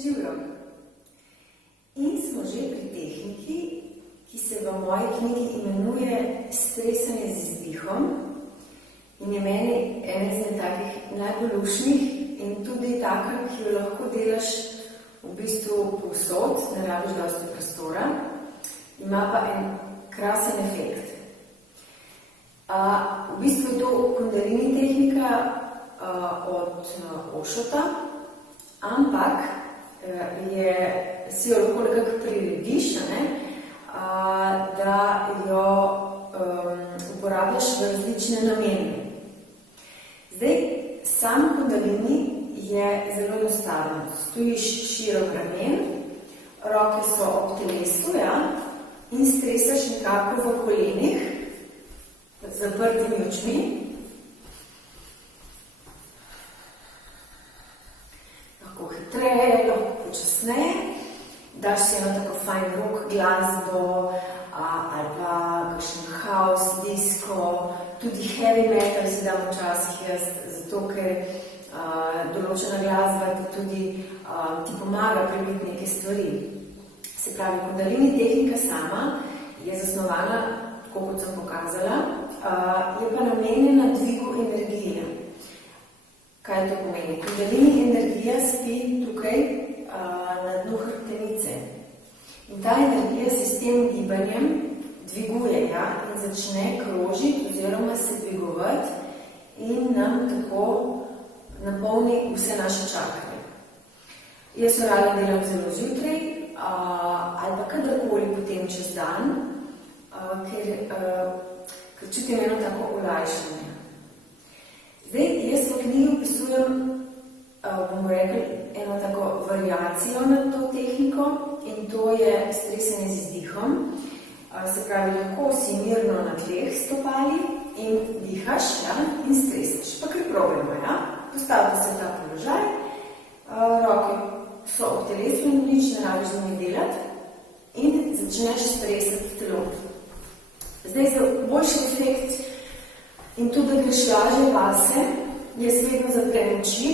Živjo. In smo že pri tehniki, ki se v moji knjigi imenuje stresanje z izdihom in je meni ena izmed takih najbolj lušnih in tudi taka, ki jo lahko delaš v bistvu povsod, ne rabiš dosti prostora, ima pa en krasen efekt. V bistvu je to kundalini tehnika od Oshota, ampak si jo lahko nekako prirediš, da jo uporabljaš v različne namene. Zdaj, sam kundalini je zelo enostaven. Stojiš širok ramen, roke so ob telesu, in stresaš nekako v kolenih, z zaprtimi očmi. Lahko hitreje, lahko počasneje, daš si eno tako fajn rock glasbo ali pa kakšen house, disco, tudi heavy metal si dam včasih jaz, zato ker določena glasba ti pomaga prebiti neke stvari. Se pravi, kundalini tehnika sama je zasnovana, tako kot sem pokazala, je pa namenjena dvigu energije. Kaj to pomeni? Kundalini energija spi tukaj na dnu hrbtenice. In ta energija se s tem gibanjem dviguje in začne krožiti oziroma se dvigovati in nam tako napolni vse naše čakre. Jaz jo rada delam zelo zjutraj ali pa kadarkoli potem čez dan, ker čutim eno tako olajšanje. Zdaj, jaz v knjigi opisujem, bomo rekli, eno tako variacijo na to tehniko in to je stresanje z izdihom. Se pravi, lahko si mirno na tleh stopali in dihaš in stresaš. Pa kar probajmo, Postavite se v ta položaj, roke so ob telesu in nič ne rabiš z njimi delati in začneš stresati telo. Zdaj, za boljši efekt in tudi, da greš lažje vase, jaz vedno zaprem oči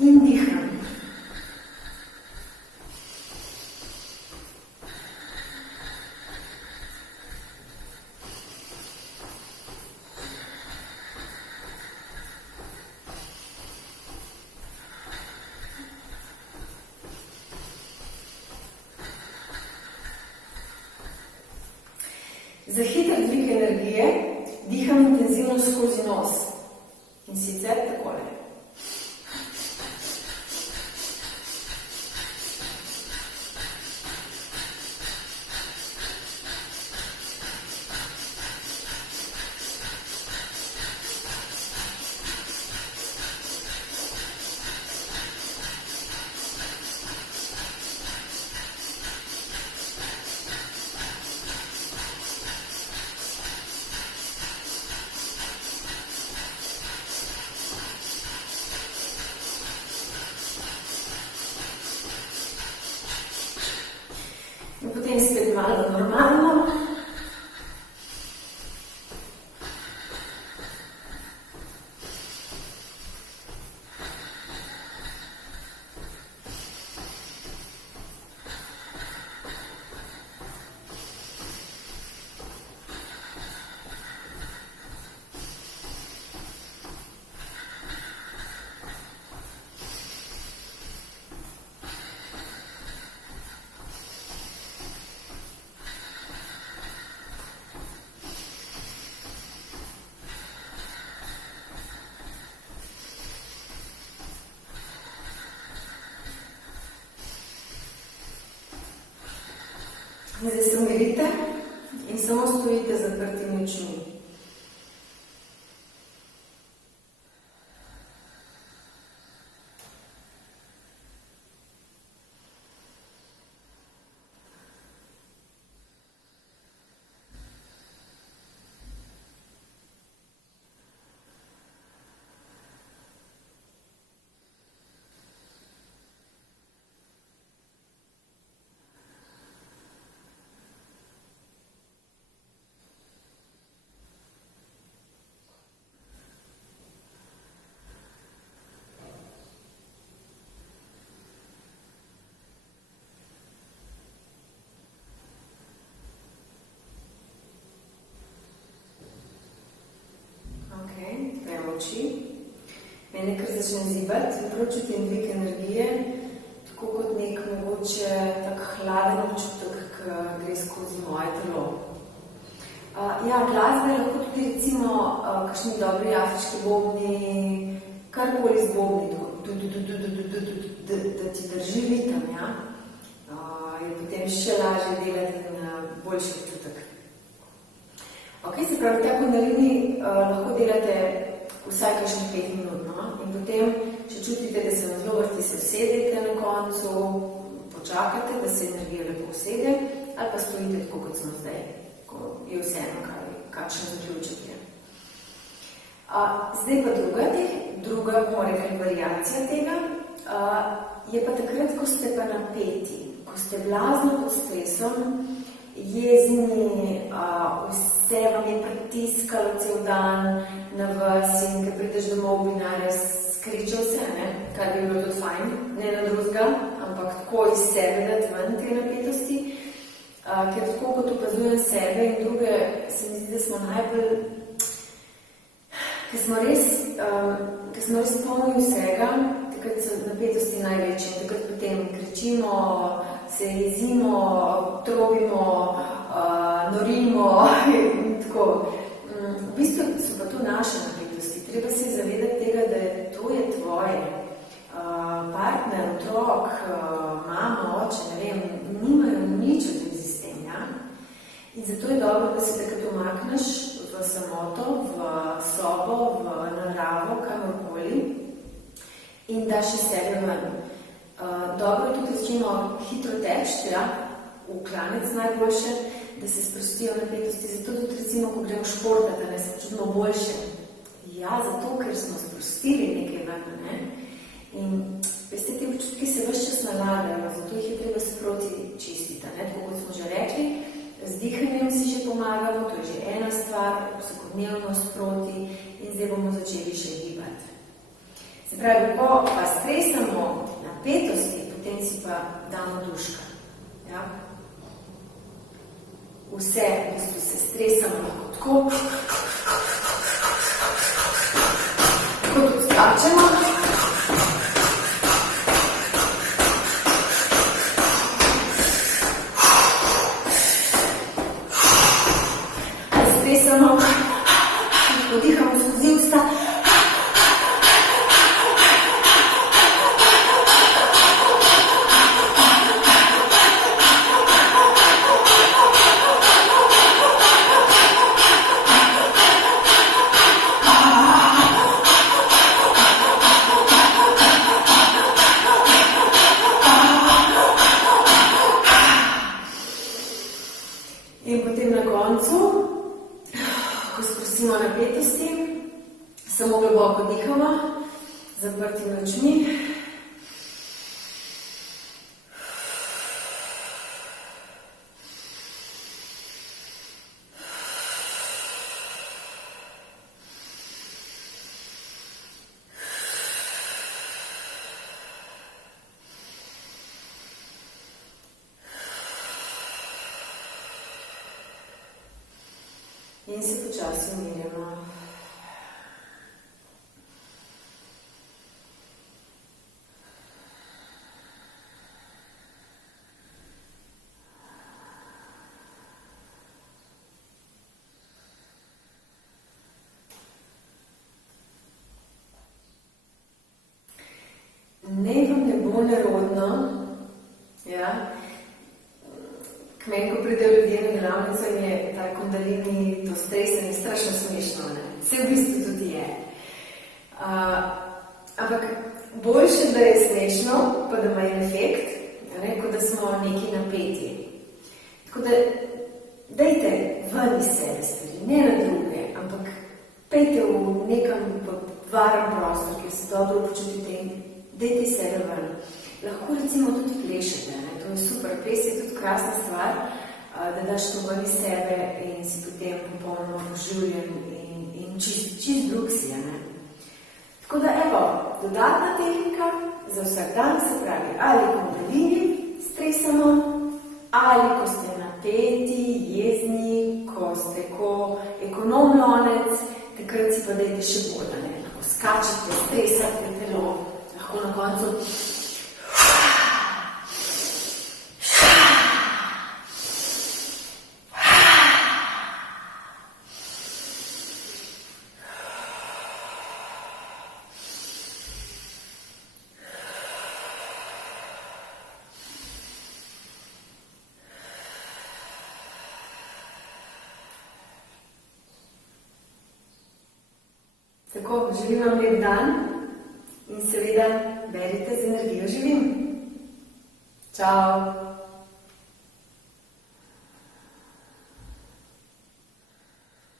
in diham. Za hiter dvig energije diham intenzivno skozi nos in sicer takole. In potem spet malo normalno. Zdaj se umirite in samo stojite z zaprtimi očmi. mene kar začne zibati in prav čutim dvig energije, tako kot nek mogoče tak hladen občutek, ki gre skozi moje telo. Ja, glasba je lahko tudi recimo kakšni dobri afriški bobni, karkoli z bobni, da ti drži ritem, ja. Je potem še lažje delati in boljši občutek. Ok, se pravi, ta kundalini lahko delate vsaj kakšnih 5 minut, no? In potem, če čutite, da se vam zelo vrti, se usedete na koncu, počakate, da se energija lepo usede, ali pa stojite tako, kot smo zdaj, ko je vseeno, kakšen zaključek je. Zdaj pa druga, bomo rekli, variacija tega, je pa takrat, ko ste pa napeti, ko ste blazno pod stresom, jezni, vse vam je pritiskalo cel dan na vas in ko prideš domov, bi nares skričal vse, ne? Kar bi bilo tudi fajn, ne na drugega, ampak tako iz sebe dati ven te napetosti, ker tako kot opazujem sebe in druge, se mi zdi, da smo najbolj, ker smo res polni vsega, takrat so napetosti največje, takrat potem kričimo, se jezimo, trobimo, norimo in tako. V bistvu so pa to naše napetosti. Treba se zavedati tega, da to je tvoje. Partner, otrok, mama, oče, ne vem, nimajo nič od zvezi s tem, ja? In zato je dobro, da se takrat umakneš v samoto, v sobo, v naravo, kamorkoli in daš iz sebe ven. Dobro je tudi začimo hitro teči, ja, v klanec najboljše, da se sprostijo napetosti. Zato tudi recimo, ko gremo športati, da se počutimo boljše. Ja, zato, ker smo sprostili nekaj ven, ne? In veste, te počutki se ves čas nalagajo, zato jih je treba sproti čistiti, ne? Tako kot smo že rekli, z dihanjem si že pomagamo, to je že ena stvar, vsakodnevno sproti in zdaj bomo začeli še gibati. Se pravi, ko pa stresamo napetosti, potem si pa damo duška. Ja? Vse, v bistvu se stresamo lahko tako, tako tudi skačemo. Stresamo, podihamo skozi usta. In potem na koncu, ko sprostimo napetosti, samo globoko dihamo, zaprtimi očmi. In se počasi umirjamo. Naj vam ne bo nerodno, ja? K meni, ko pridejo ljudje na delavnico in je ta kundalini, to stresanje strašno smešno, ne? Vse v bistvu tudi je. Ampak boljše, da je smešno, pa da ima efekt, ne? Kot da smo neki napeti. Tako da dajte ven iz sebe stvari, ne na druge, ampak pejte v nekam varen prostor, kjer se dobro počutite in dajte sebe ven. Lahko recimo tudi plešete, ne? To je super, ples je tudi krasna stvar, da daš to ven iz sebe in si potem popolnoma poživljen in čist drug si, ne? Tako da, evo, dodatna tehnika za vsak dan, se pravi, ali kundalini stresamo, ali ko ste napeti, jezni, ko ste ko ekonom lonec, takrat si pa dajte še bolj, ne? Lahko skačete, stresate telo, lahko na koncu Tako, želim vam lep dan in seveda berite z energijo živim. Čau!